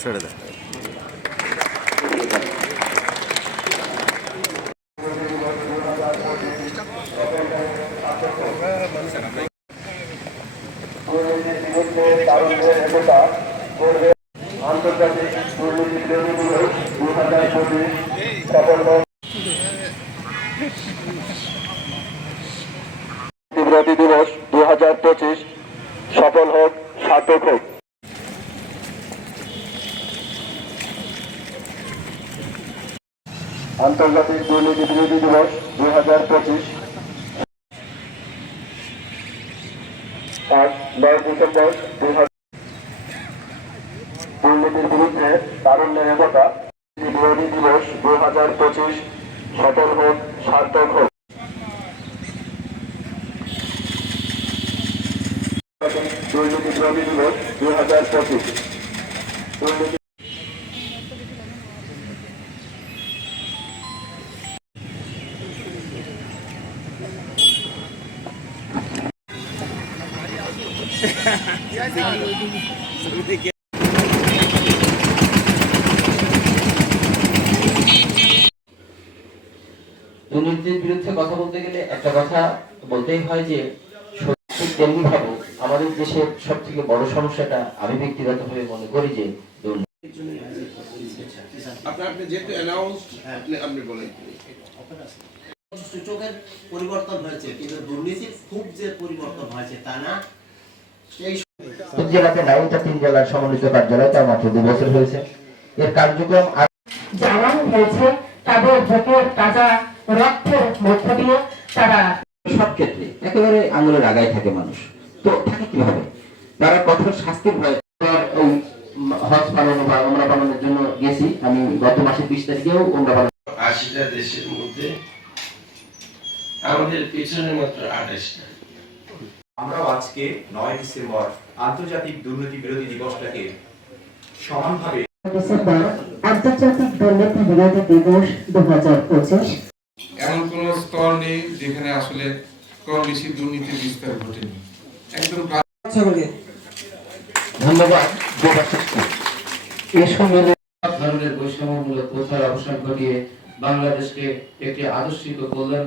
ছেড়ে দেয়। আন্তর্জাতিক দুর্নীতি বিরোধী দিবস 2025 সফল বিরোধী দিবস 2025 সফল হোক, সার্থক হোক। আন্তর্জাতিক দুর্নীতি বিরোধী দিবস 2025 আজ 9 ডিসেম্বর 2000 দুর্নীতির বিরুদ্ধে তারুণ্যের একতা বিরোধী দিবস 2025 সফল হোক, সার্থক হোক। দুর্নীতি বিরোধী দিবস 2025 দুর্নীতি দুর্নীতির বিরুদ্ধে কথা বলতে গেলে একটা কথা বলতেই হয় যে ঠিক তেমনি ভাবে আমাদের দেশের সব থেকে বড় সমস্যাটা আমি ব্যক্তিগতভাবে মনে করি যে চোখের পরিবর্তন হয়েছে, কিন্তু দুর্নীতির খুব যে পরিবর্তন হয়েছে তা না। জেলাতে নাই, এটা 3 জেলার সমন্বিত কার্যালয়, তার মাত্র 2 বছর হয়েছে। এর কার্যক্রম জানানো হয়েছে তাদের বুকের তাজা রক্তের মধ্য দিয়ে তারা সব ক্ষেত্রে একেবারে আঙুলের আগায় থাকে মানুষ। তো থাকে কিভাবে? তারা কঠোর শাস্তির ভয়ে হজ পালন বা ওমরা পালনের জন্য গেছি। আমি গত মাসের 20 তারিখেও ওমরা পালন 80টা দেশের মধ্যে আমাদের পিছনে মাত্র 28টা। আমরাও আজকে 9 ডিসেম্বর আন্তর্জাতিক দুর্নীতি বিরোধী দিবসটাকে সমানভাবে ডিসেম্বর আন্তর্জাতিক দুর্নীতি বিরোধী দিবস 2025। এমন কোন স্তর নেই যেখানে আসলে কম বেশি দুর্নীতির বিস্তার ঘটেনি। একদম ধন্যবাদ। এই সম্মেলনে ধরনের বৈষম্যমূলক প্রথার অবসান ঘটিয়ে বাংলাদেশকে একটি আদর্শিক ও কল্যাণ